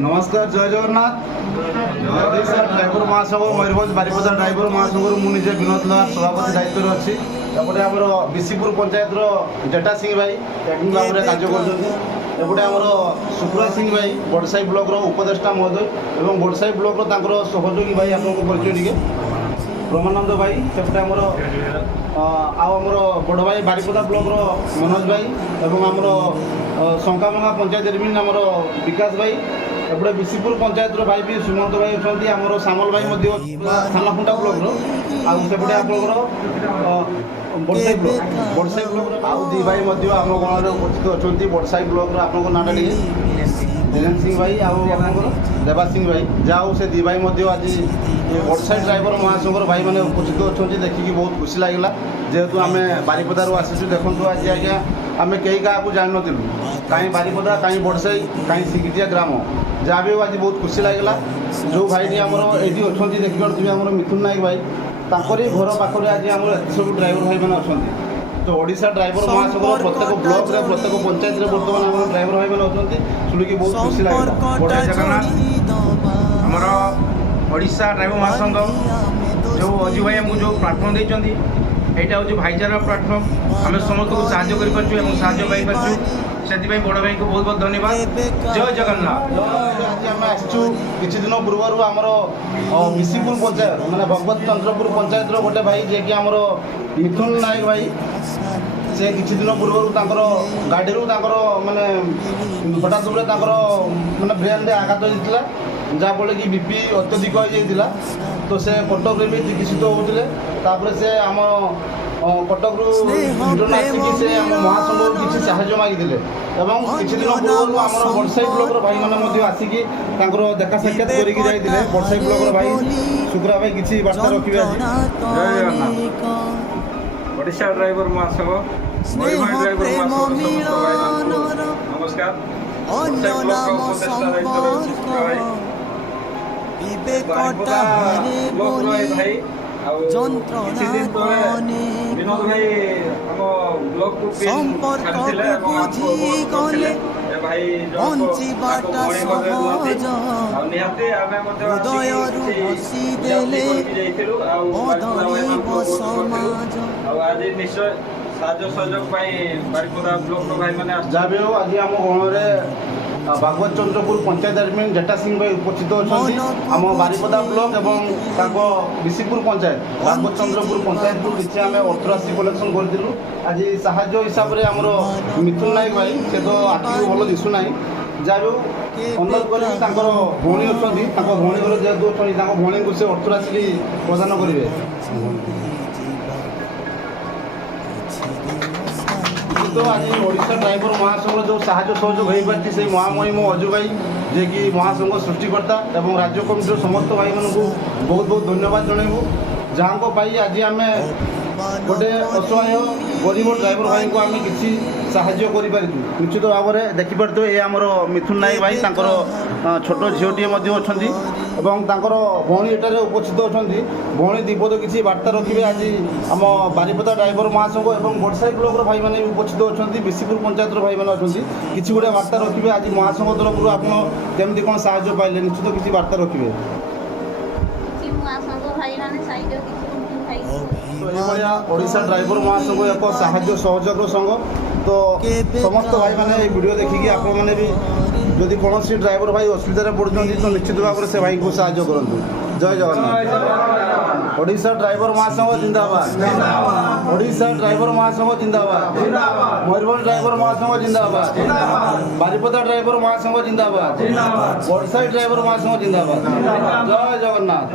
नमस्कार जय जगन्नाथ ड्राइवर महासंघ मयूरभंज बारिपदा ड्राइवर महासंघ मुझे विनोद लाल सभापति दायित्व अच्छी एपटे आम बीसीपुर पंचायत जेटा सिंह भाई टेक्निक भाव में कार्य करपटे आम सुब्रत सिंह भाई बड़साई ब्लॉक उपदेष्टा महोदय और बड़साई ब्लॉक सहयोगी भाई आपको परिचय टे ब्रह्मानंद भाई सेपटे आमर आमर बड़ भाई बारिपदा ब्लॉक मनोज भाई और आमर शंकाभंगा पंचायत एडमिन आमर विकास भाई एपटे बीसीपुर पंचायत भाई भी सुमंत भाई अच्छा आमर सामल भाई थानाखुंटा ब्लॉक आउपटे आप बड़साई ब्लॉक आउ दी भाई आम गण में उपस्थित अच्छा बड़साई ब्लॉक आप नाटा टे धीरेन्द्र सिंह भाई आपर देवा सिंह भाई जाओ से दी भाई आज बड़साई ड्राइवर महासंघर भाई मैंने उपस्थित अच्छा देखिकी बहुत खुशी लगे जेहेतु आम बारिपदार आसीचु देखूँ आज आज्ञा आम कई क्या जान नु कहीं बारिपदा कहीं बड़साई कहीं सिकिटिया ग्राम जहाँ भी आज बहुत खुशी लगे जो भाई आमर ये अच्छा देखिए आम मिथुन नायक भाई ताकरी घर पाखे आज आम सब ड्राइवर भाई मैंने अच्छा तो ओडिशा ड्राइवर महासंघ प्रत्येक ब्लॉक रे प्रत्येक पंचायत बर्तमान आम ड्राइवर भाई मैंने अच्छा शुणिकी बहुत खुशी लगे जय जगन्नाथ आमर ओडिशा ड्राइवर महासंघ जो अजू भाई आमको जो प्लाटफर्म देते यहाँ हूँ भाईचारा प्लाटफर्म आम समस्त को साहय पाई से बड़ भाई को बहुत बहुत धन्यवाद जय जगन्नाथ आज आम आसचु किसी दिन पूर्व आमर बीसीपुर पंचायत मैंने भगवत चंद्रपुर पंचायत गोटे भाई जे कि आमर मिथुन नायक भाई से किसी दिन पूर्व गाड़ी माने हठात माने ब्रेन में आघात होता जहाँफल कि बीपी अत्यधिक हो जाता तो से कटक भी चिकित्सित होते से आम कटक रिटर्न आसिकी से आम महासंघ किसी साहाय्य मागिले एवं किसी दिन पूर्व आम बड़साई ब्लॉक भाई मैंने आसिकी देखा साक्षात करके जाते बड़साई ब्लॉक भाई शुक्रा भाई किसी बार्ता रखिए जय जगन्नाथ ओडिशा ड्राइवर महासंघ ड्राइवर नमस्कार भाई किसी दिन विनोद भाई आम ब्लॉक को भाई आज निश्चय साहय सहयोग बारिपदा ब्लॉक भाई मैंने जहाँ भी हो आज आम गण में भागवत चंद्रपुर पंचायत एडमिन जेटा सिंह भाई उपस्थित अच्छा आम बारिपदा ब्लॉक और बीसीपुर पंचायत भागवत चंद्रपुर पंचायत को किसी आम अर्थराशि कलेक्शन करूँ आज साहाय्य हिसाब से आमर मिथुन नायक भाई से तो आखिर भल दिशुना जहाँ भी अनुरोध कर भौणी अच्छा भौणी घर जेहतु अच्छा भौणी को से अर्थराशि प्रदान करेंगे तो आज ओडिशा ड्राइवर महासंघ जो साहाय्य सहयोग हो पार्टी से महामहिम अजू भाई जे कि महासंघ सृष्टिकर्ता और राज्य कमिटी समस्त भाई मानक बहुत बहुत धन्यवाद जनइबू जहाँ आज आम गोटे असहाय गरीब ड्राइवर भाई को आम किसी साहाय्य कर निश्चित भाव में देखिपे ये आमर मिथुन नायक भाई छोट झीटे अच्छा भौणी एटार उपस्थित अच्छा भौणी दीपद किसी बार्ता रखिए आज आम बारिपदा ड्राइवर महासंघ और बड़साई ब्लॉक भाई मैंने उपस्थित अच्छा बीसीपुर पंचायत भाई मैंने अच्छा किसी गोटे बार्ता रखिए आज महासंघ तरफ आपमती कौन साहय पाइले निश्चित किसी बार्ता रखिए तो ये ओडिशा ड्राइवर महासंघ एक साहाय्य सहयोग संघ तो समस्त भाई मैंने वीडियो देखिकी आप मैंने भी जदि कौन ड्राइवर भाई असुविधा पड़ते तो निश्चित भाव में से भाई को साहाय्य करूँ जय जगन्नाथ ओडिशा ड्राइवर महासंघ जिंदाबाद ओडिशा ड्राइवर महासंघ जिंदाबाद मयूरभंज ड्राइवर महासंघ जिंदाबाद बारिपदा ड्राइवर महासंघ जिंदाबाद बड़साई ड्राइवर महासंघ जिंदाबाद जय जगन्नाथ।